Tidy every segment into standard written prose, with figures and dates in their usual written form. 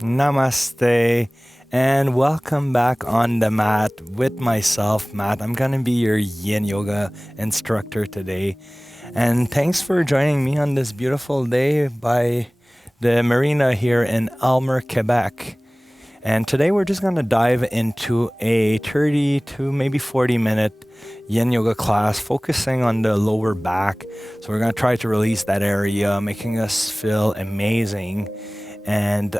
Namaste, and welcome back on the mat with myself, Matt. I'm going to be your Yin Yoga instructor today. And thanks for joining me on this beautiful day by the marina here in Aylmer, Quebec. And today we're just going to dive into a 30 to maybe 40-minute Yin Yoga class focusing on the lower back. So we're going to try to release that area, making us feel amazing. And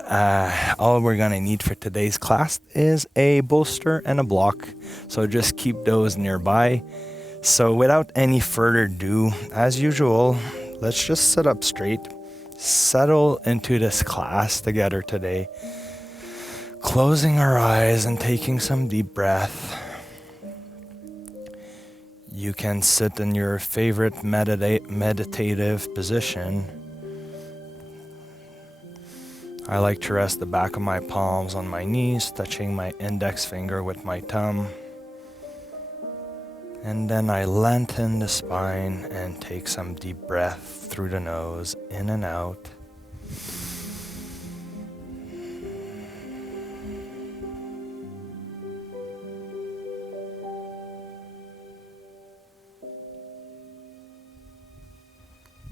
all we're going to need for today's class is a bolster and a block. So just keep those nearby. So without any further ado, as usual, let's just sit up straight, settle into this class together today. Closing our eyes and taking some deep breath. You can sit in your favorite meditative position. I like to rest the back of my palms on my knees, touching my index finger with my thumb. And then I lengthen the spine and take some deep breath through the nose, in and out.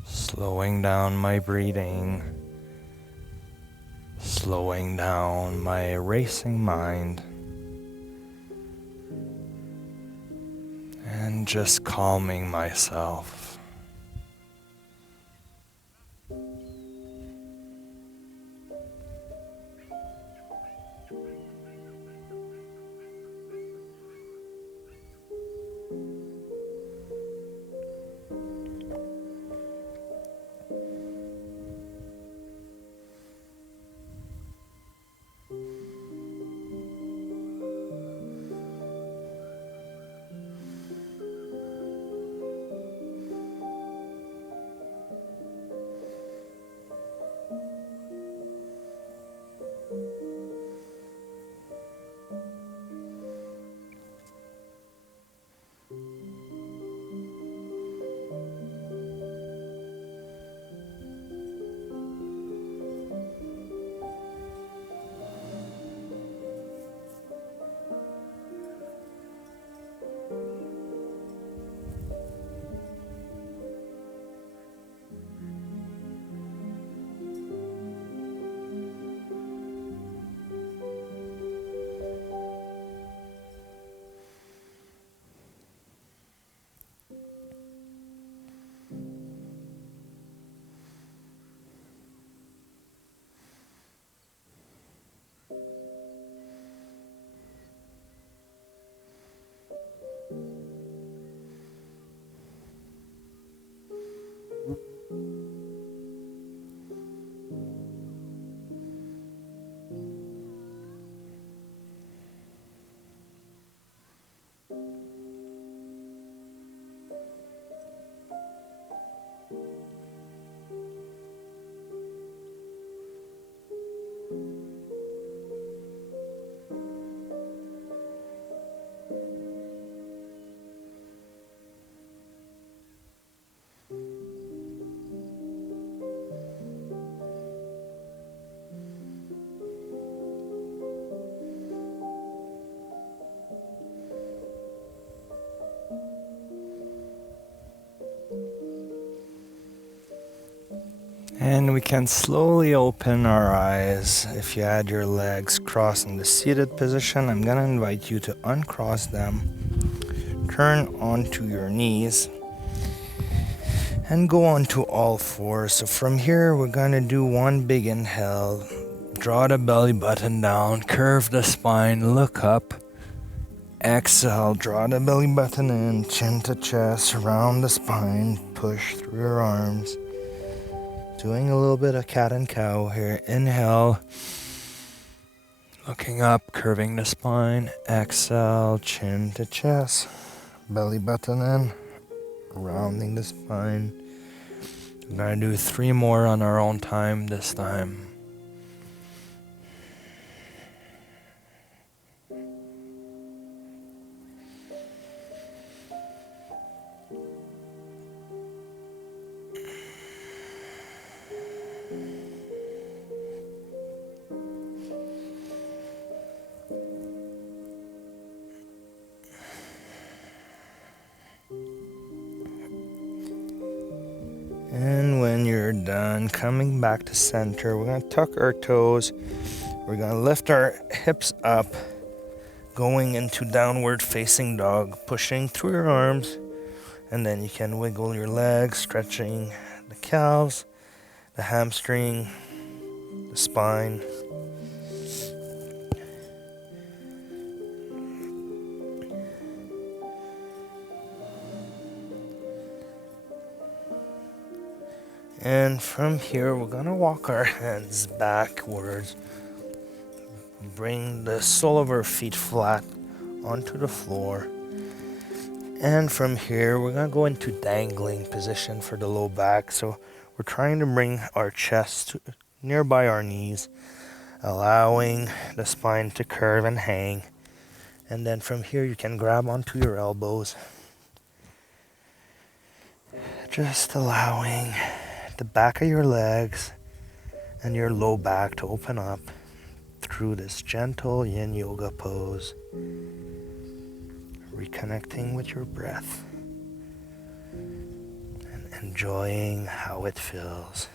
Slowing down my breathing, slowing down my racing mind, and just calming myself. And we can slowly open our eyes. If you had your legs crossed in the seated position, I'm going to invite you to uncross them, turn onto your knees, and go onto all fours. So from here, we're going to do one big inhale. Draw the belly button down, curve the spine, look up. Exhale, draw the belly button in, chin to chest, round the spine, push through your arms. Doing a little bit of cat and cow here. Inhale, looking up, curving the spine. Exhale, chin to chest, belly button in, rounding the spine. We're going to do 3 more on our own time this time. And coming back to center, we're going to tuck our toes. We're going to lift our hips up, going into downward facing dog, pushing through your arms. And then you can wiggle your legs, stretching the calves, the hamstring, the spine. And from here, we're going to walk our hands backwards. Bring the sole of our feet flat onto the floor. And from here, we're going to go into dangling position for the low back. So we're trying to bring our chest nearby our knees, allowing the spine to curve and hang. And then from here, you can grab onto your elbows. Just allowing the back of your legs and your low back to open up through this gentle Yin Yoga pose. Reconnecting with your breath and enjoying how it feels.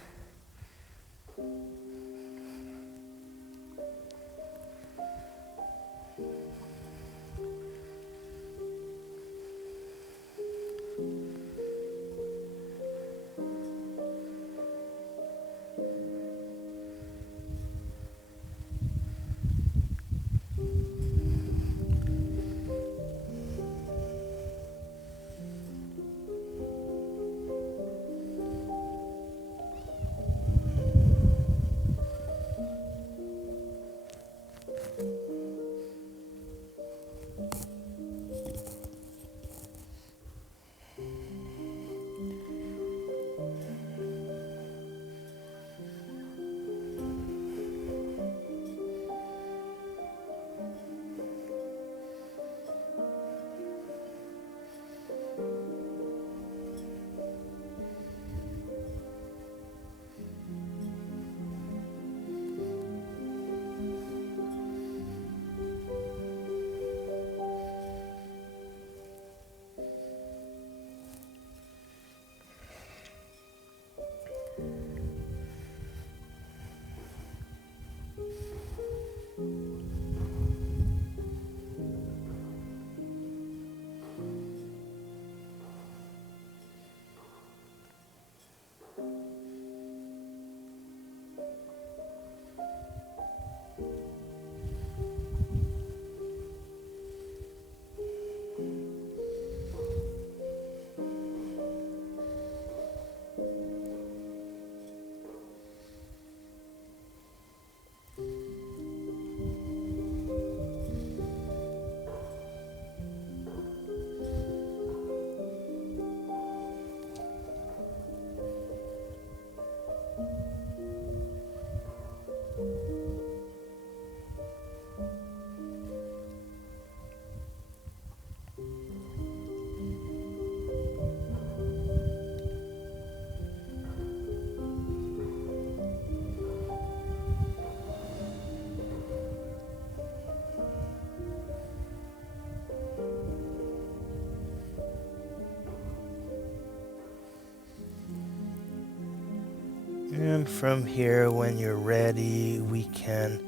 And from here, when you're ready, we can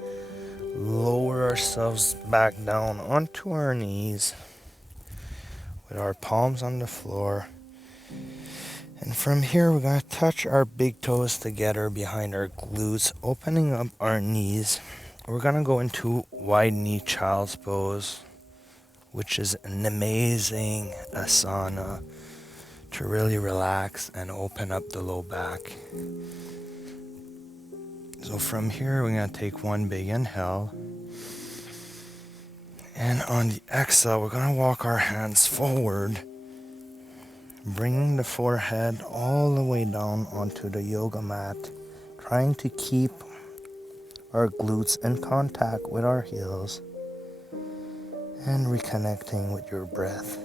lower ourselves back down onto our knees with our palms on the floor. And from here, we're going to touch our big toes together behind our glutes, opening up our knees. We're going to go into wide knee child's pose, which is an amazing asana to really relax and open up the low back. So from here, we're going to take one big inhale. And on the exhale, we're going to walk our hands forward, bringing the forehead all the way down onto the yoga mat, trying to keep our glutes in contact with our heels and reconnecting with your breath.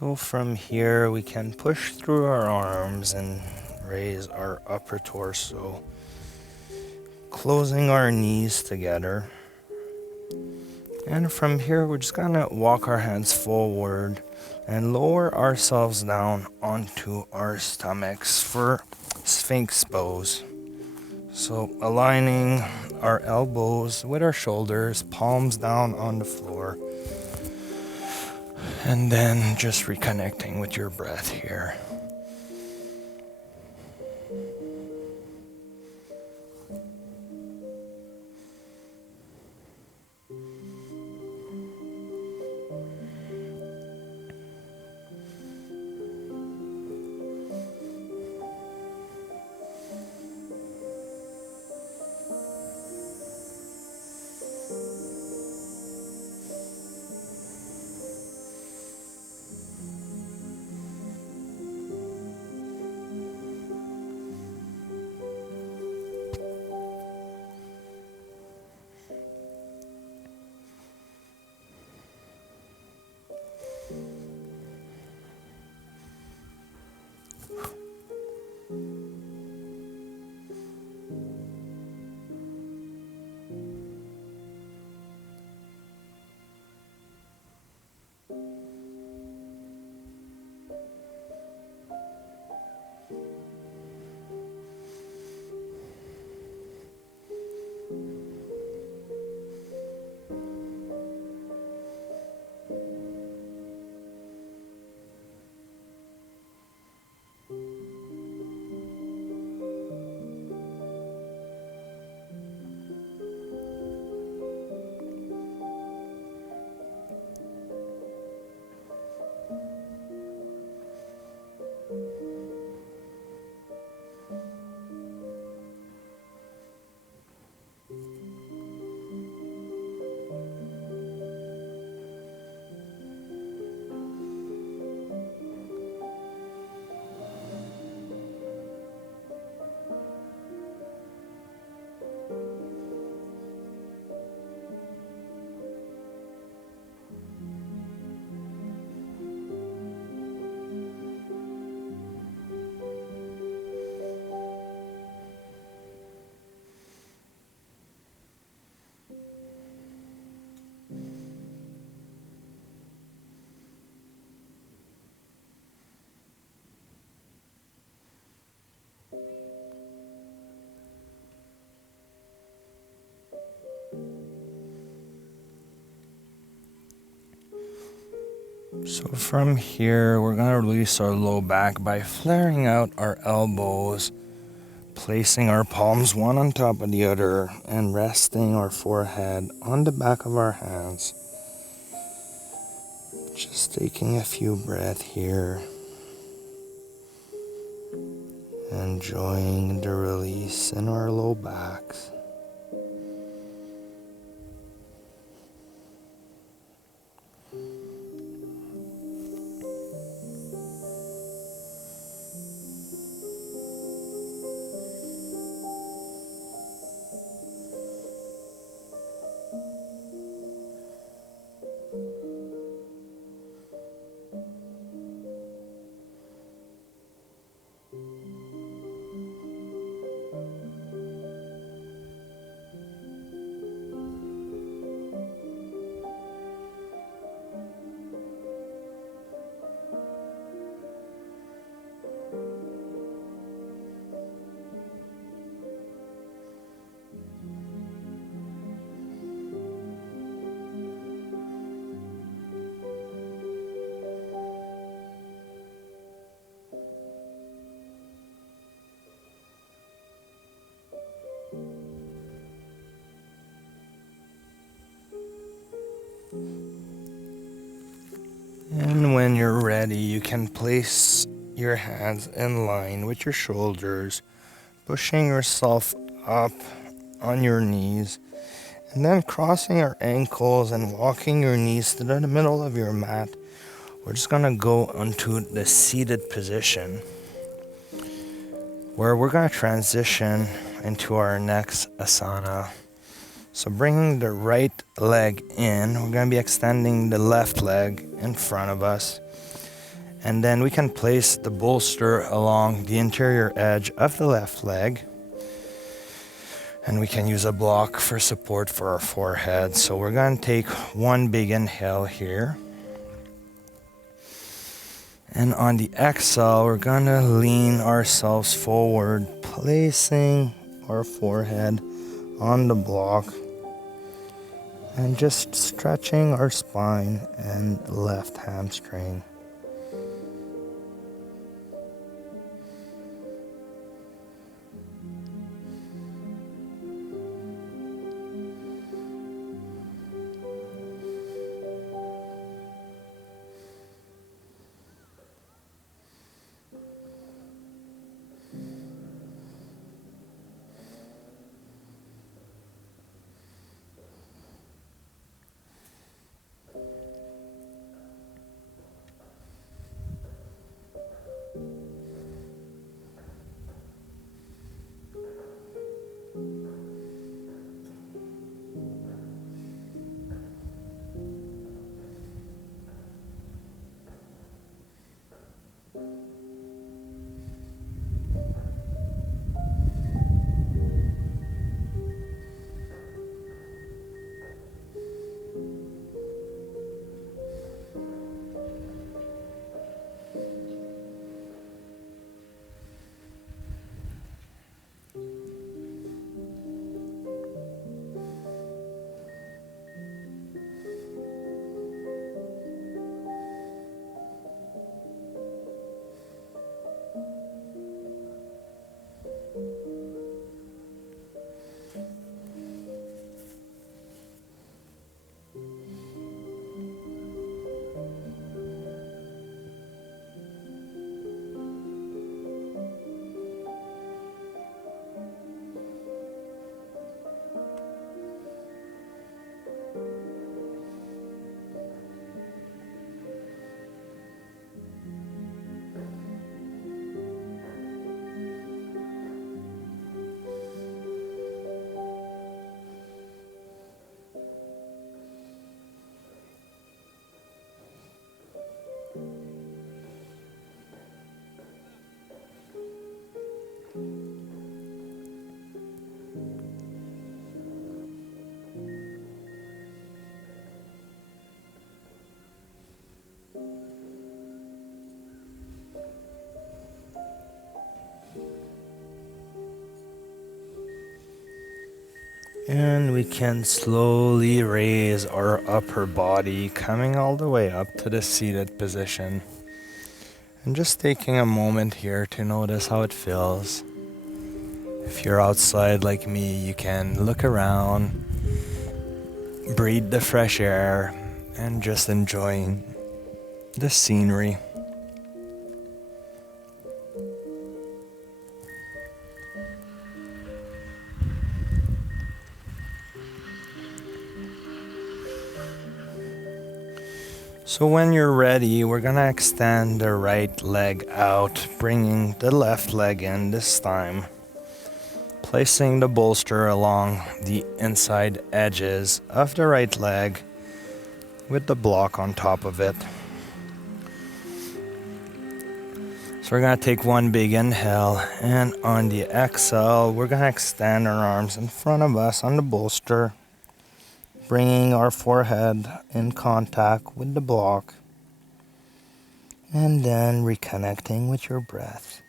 So from here, we can push through our arms and raise our upper torso, closing our knees together. And from here, we're just gonna walk our hands forward and lower ourselves down onto our stomachs for Sphinx Bows. So aligning our elbows with our shoulders, palms down on the floor. And then just reconnecting with your breath here. So from here, we're going to release our low back by flaring out our elbows, placing our palms one on top of the other, and resting our forehead on the back of our hands. Just taking a few breaths here, enjoying the release in our low backs. And when you're ready, you can place your hands in line with your shoulders, pushing yourself up on your knees, and then crossing your ankles and walking your knees to the middle of your mat. We're just going to go onto the seated position, where we're going to transition into our next asana. So bringing the right leg in, we're going to be extending the left leg in front of us. And then we can place the bolster along the interior edge of the left leg. And we can use a block for support for our forehead. So we're going to take one big inhale here. And on the exhale, we're going to lean ourselves forward, placing our forehead on the block. And just stretching our spine and left hamstring. And we can slowly raise our upper body, coming all the way up to the seated position. And just taking a moment here to notice how it feels. If you're outside like me, you can look around, breathe the fresh air, and just enjoying the scenery. So when you're ready, we're gonna extend the right leg out, bringing the left leg in this time. Placing the bolster along the inside edges of the right leg with the block on top of it. So we're gonna take one big inhale, and on the exhale, we're gonna extend our arms in front of us on the bolster, bringing our forehead in contact with the block, and then reconnecting with your breath.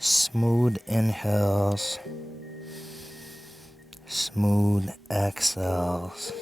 Smooth inhales, smooth exhales.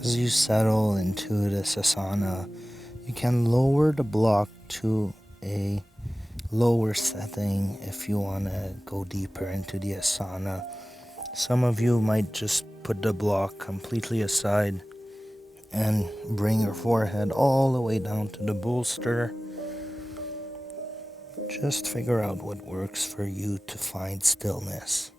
As you settle into this asana, you can lower the block to a lower setting if you want to go deeper into the asana. Some of you might just put the block completely aside and bring your forehead all the way down to the bolster. Just figure out what works for you to find stillness.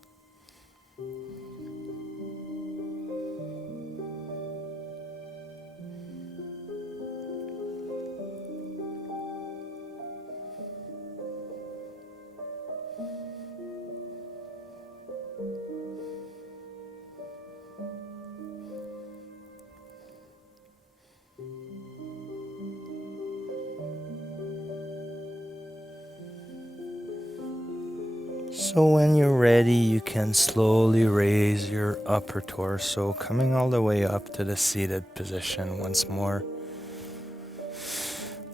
So when you're ready, you can slowly raise your upper torso, coming all the way up to the seated position once more.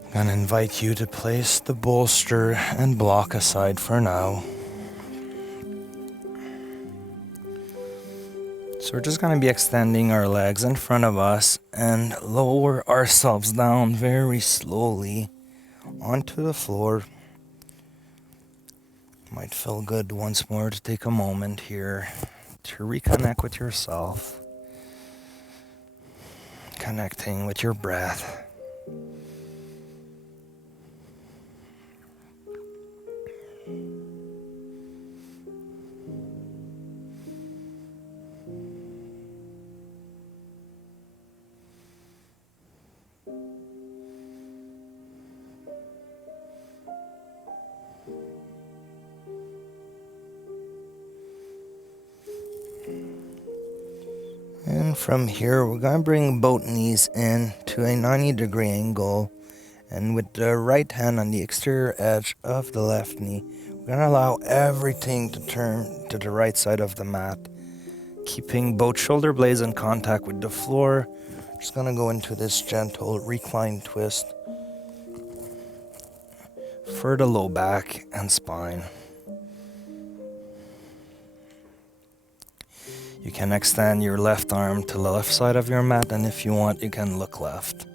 I'm going to invite you to place the bolster and block aside for now. So we're just going to be extending our legs in front of us and lower ourselves down very slowly onto the floor. Might feel good once more to take a moment here to reconnect with yourself, connecting with your breath. And from here, we're going to bring both knees in to a 90-degree angle. And with the right hand on the exterior edge of the left knee, we're going to allow everything to turn to the right side of the mat. Keeping both shoulder blades in contact with the floor. Just going to go into this gentle reclined twist for the low back and spine. You can extend your left arm to the left side of your mat, and if you want, you can look left.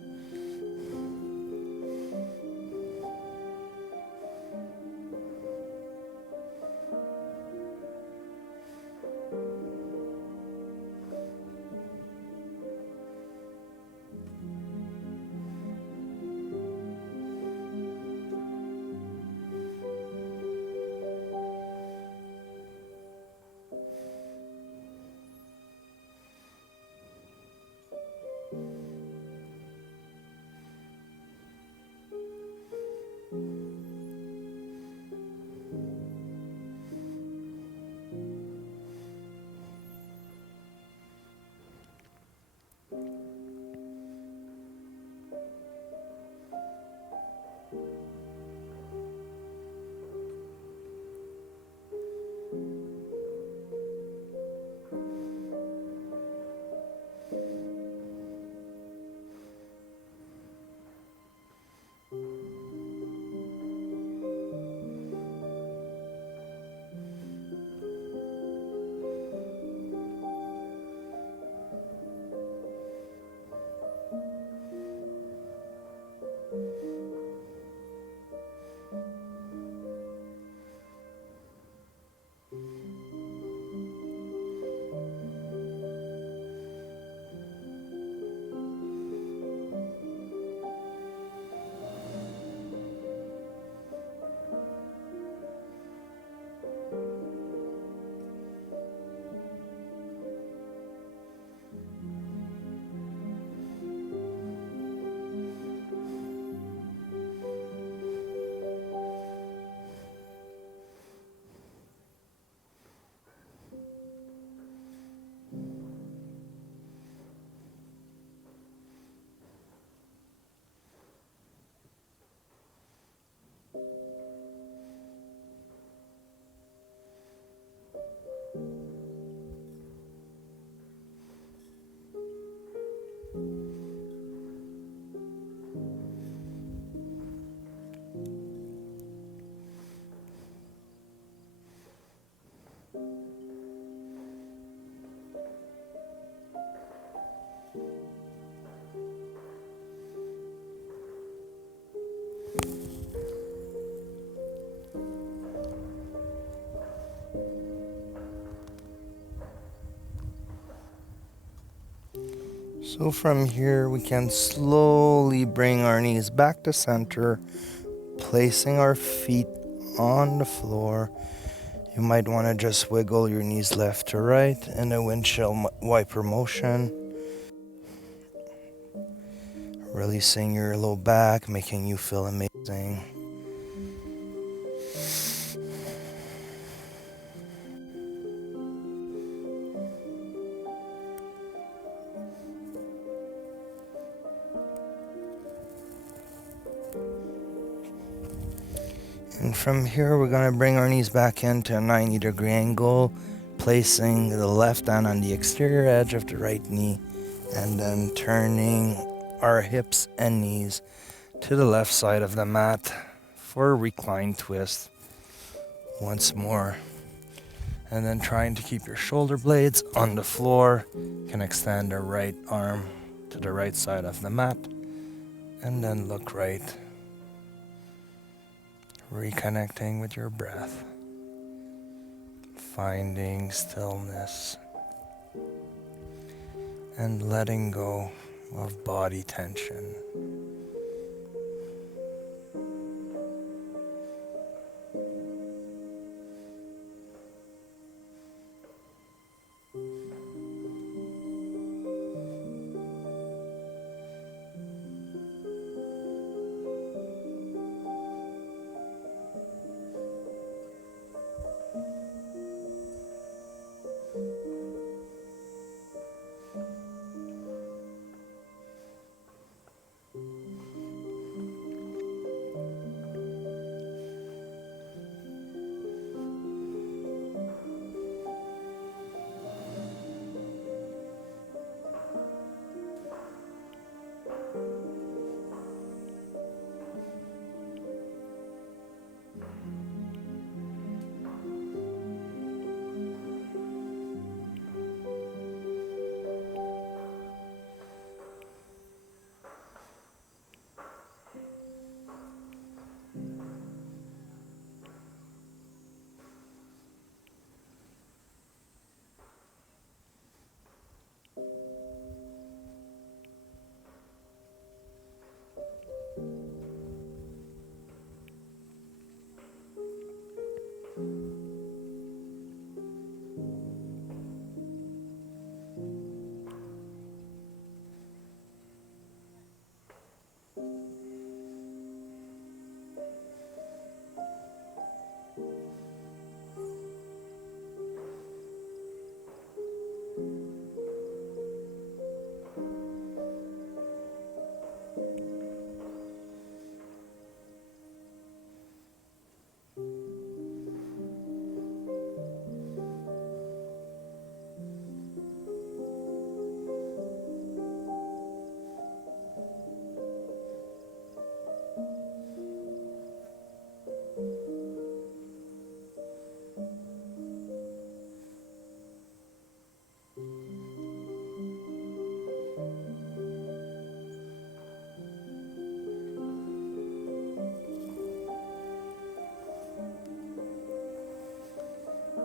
So from here, we can slowly bring our knees back to center, placing our feet on the floor. You might want to just wiggle your knees left to right in a windshield wiper motion. Releasing your low back, making you feel amazing. And from here, we're going to bring our knees back into a 90-degree angle, placing the left hand on the exterior edge of the right knee, and then turning our hips and knees to the left side of the mat for a reclined twist. Once more. And then trying to keep your shoulder blades on the floor. You can extend the right arm to the right side of the mat, and then look right. Reconnecting with your breath, finding stillness, and letting go of body tension.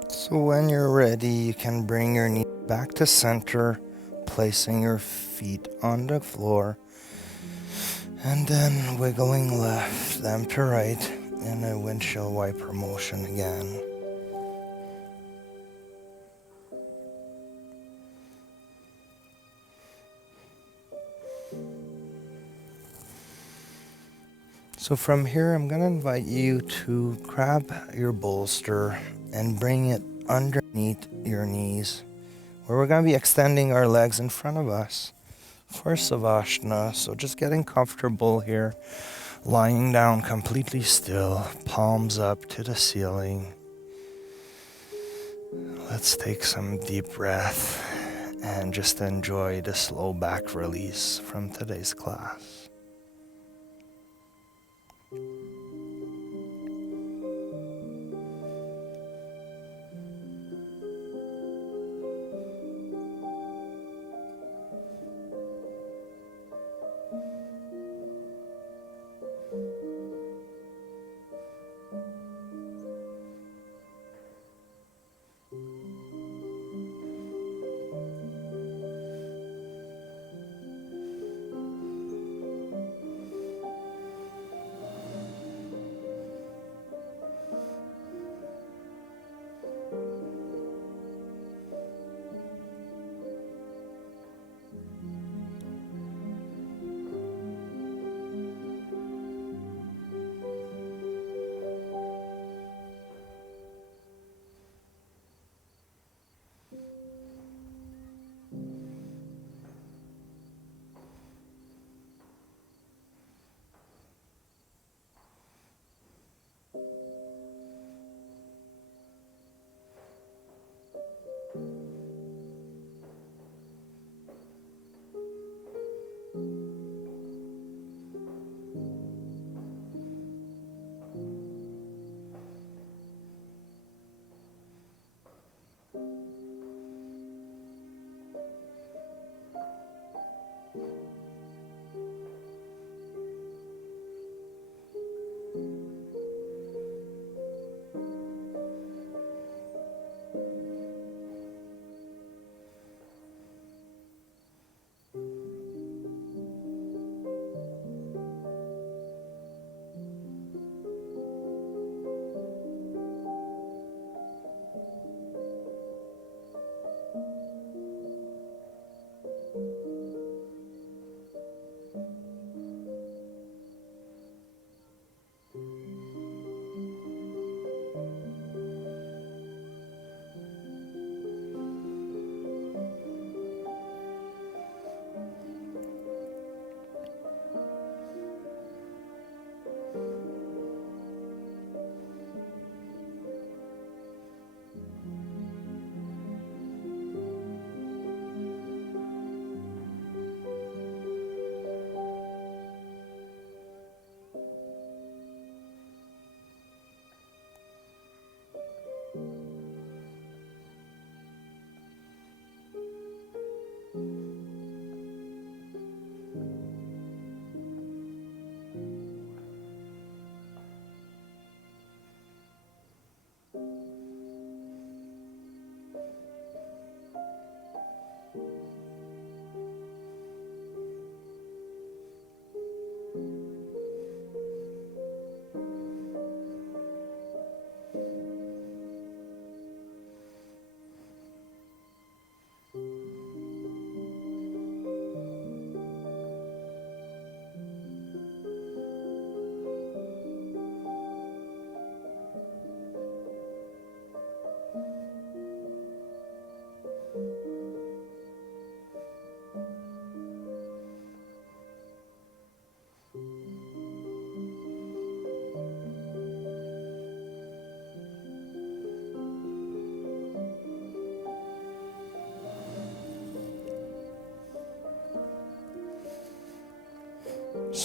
So when you're ready, you can bring your knee back to center, placing your feet on the floor, and then wiggling left them to right in a windshield wiper motion again. So from here, I'm going to invite you to grab your bolster and bring it underneath your knees, where we're going to be extending our legs in front of us for Savasana. So just getting comfortable here, lying down completely still, palms up to the ceiling. Let's take some deep breath and just enjoy the slow back release from today's class.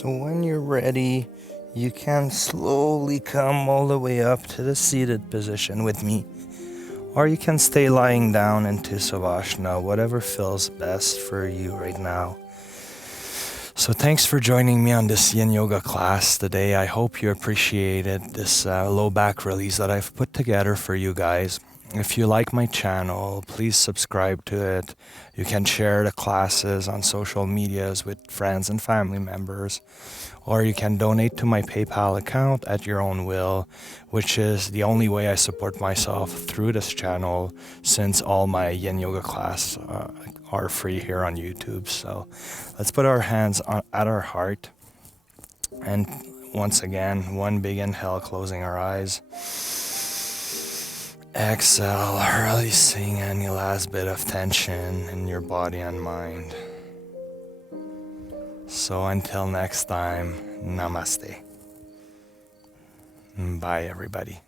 So when you're ready, you can slowly come all the way up to the seated position with me. Or you can stay lying down into Savasana, whatever feels best for you right now. So thanks for joining me on this Yin Yoga class today. I hope you appreciated this low back release that I've put together for you guys. If you like my channel, please subscribe to it. You can share the classes on social medias with friends and family members. Or you can donate to my PayPal account at your own will, which is the only way I support myself through this channel, since all my Yin Yoga class are free here on YouTube. So let's put our hands at our heart. And once again, one big inhale, closing our eyes. Exhale, releasing any last bit of tension in your body and mind. So until next time, Namaste. Bye, everybody.